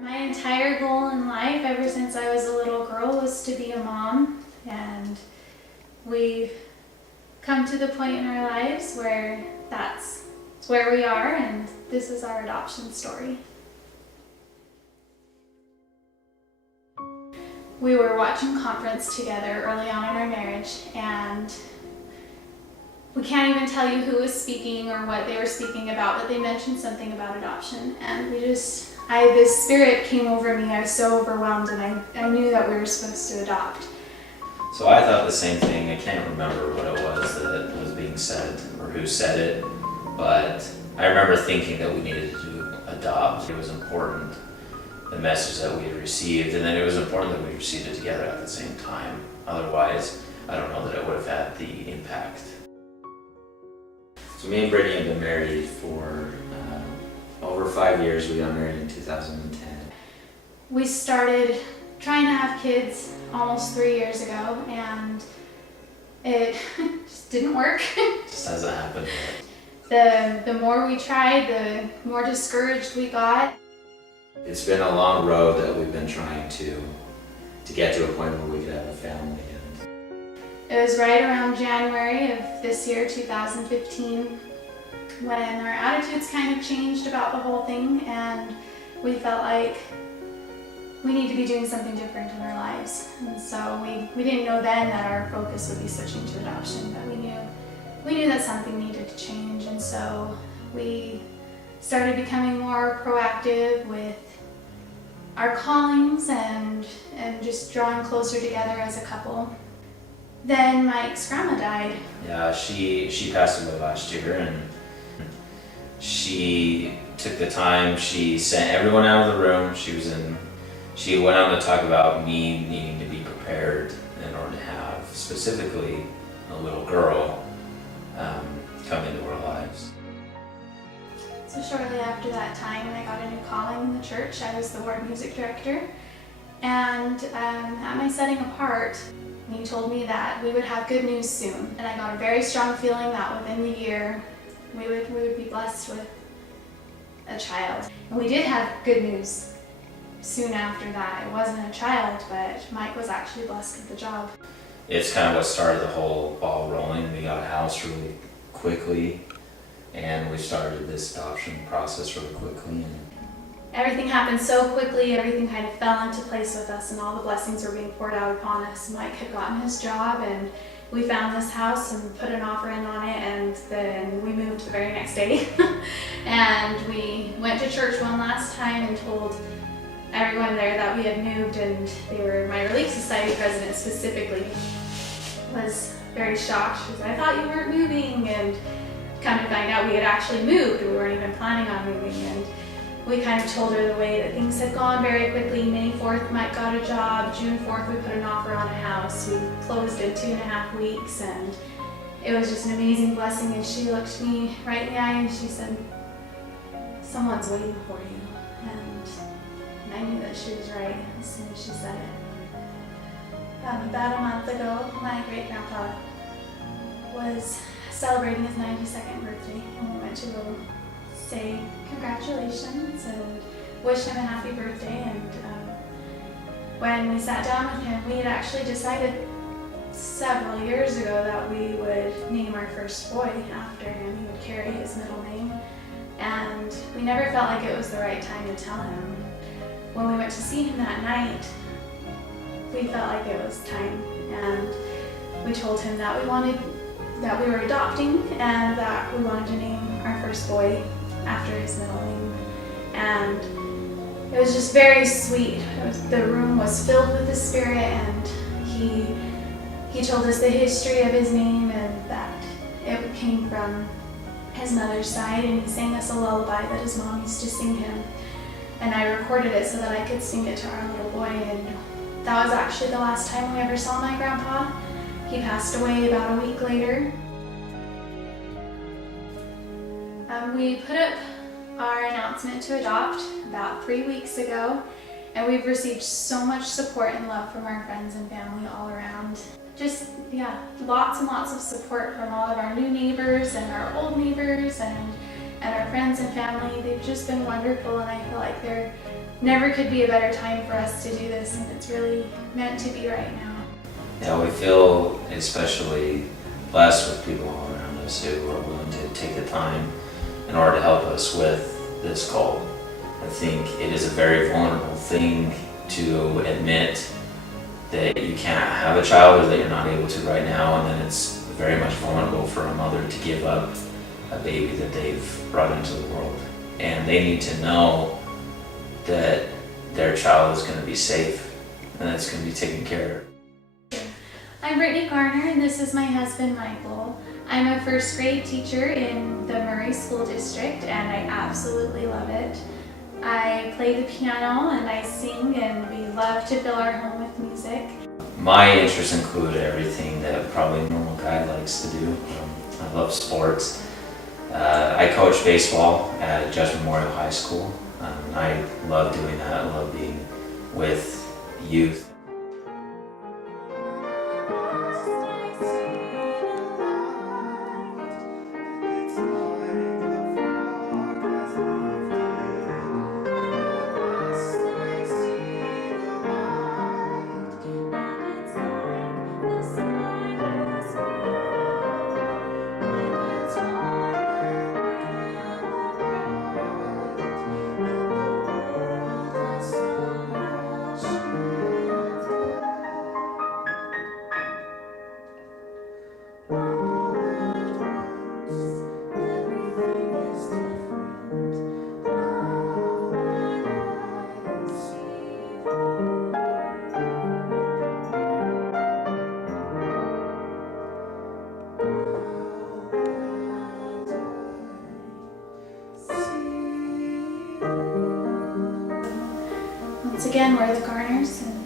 My entire goal in life, ever since I was a little girl, was to be a mom, and we've come to the point in our lives where that's where we are, and this is our adoption story. We were watching Conference together early on in our marriage, and we can't even tell you who was speaking or what they were speaking about, but they mentioned something about adoption, and this spirit came over me. I was so overwhelmed, and I knew that we were supposed to adopt. So I thought the same thing. I can't remember what it was that was being said or who said it, but I remember thinking that we needed to adopt. It was important, the message that we had received, and then it was important that we received it together at the same time. Otherwise, I don't know that it would have had the impact. So me and Brittany have been married for over 5 years. We got married in 2010. We started trying to have kids almost 3 years ago, and it just didn't work. Just hasn't happened yet. The more we tried, the more discouraged we got. It's been a long road that we've been trying to get to a point where we could have a family. It was right around January of this year, 2015, when our attitudes kind of changed about the whole thing, and we felt like we need to be doing something different in our lives. And so we didn't know then that our focus would be switching to adoption, but we knew that something needed to change, and so we started becoming more proactive with our callings and just drawing closer together as a couple. Then Mike's grandma died. Yeah, she passed away last year, and she took the time. She sent everyone out of the room. She went on to talk about me needing to be prepared in order to have specifically a little girl come into our lives. So shortly after that time, I got a new calling in the church. I was the ward music director, and at my setting apart, he told me that we would have good news soon, and I got a very strong feeling that within the year we would be blessed with a child. And we did have good news soon after that. It wasn't a child, but Mike was actually blessed with the job. It's kind of what started the whole ball rolling. We got a house really quickly, and we started this adoption process really quickly. Everything happened so quickly, everything kind of fell into place with us, and all the blessings were being poured out upon us. Mike had gotten his job, and we found this house and put an offer in on it, and then we moved the very next day. And we went to church one last time and told everyone there that we had moved, and my Relief Society president specifically was very shocked. She said, "I thought you weren't moving," and come to find out we had actually moved. We weren't even planning on moving, and we kind of told her the way that things had gone very quickly. May 4th, Mike got a job. June 4th, we put an offer on a house. We closed in 2.5 weeks, and it was just an amazing blessing. And she looked me right in the eye and she said, "Someone's waiting for you." And I knew that she was right as soon as she said it. About a month ago, my great-grandpa was celebrating his 92nd birthday, and we went to go say congratulations and wish him a happy birthday. And when we sat down with him, we had actually decided several years ago that we would name our first boy after him. He would carry his middle name, and we never felt like it was the right time to tell him. When we went to see him that night, we felt like it was time, and we told him that we were adopting and that we wanted to name our first boy after his middle name. And it was just very sweet. The room was filled with the Spirit, and he told us the history of his name and that it came from his mother's side, and he sang us a lullaby that his mom used to sing him. And I recorded it so that I could sing it to our little boy, and that was actually the last time we ever saw my grandpa. He passed away about a week later. We put up our announcement to adopt about 3 weeks ago, and we've received so much support and love from our friends and family all around. Just, lots and lots of support from all of our new neighbors and our old neighbors and our friends and family. They've just been wonderful, and I feel like they're never could be a better time for us to do this, and it's really meant to be right now. Yeah, we feel especially blessed with people all around us who are willing to take the time in order to help us with this call. I think it is a very vulnerable thing to admit that you can't have a child or that you're not able to right now, and then it's very much vulnerable for a mother to give up a baby that they've brought into the world. And they need to know that their child is going to be safe and it's going to be taken care of. I'm Brittany Garner, and this is my husband, Michael. I'm a first grade teacher in the Murray School District, and I absolutely love it. I play the piano and I sing, and we love to fill our home with music. My interests include everything that probably a normal guy likes to do. I love sports. I coach baseball at Judge Memorial High School. I love doing that. I love being with youth. Once again, we're the Garners, and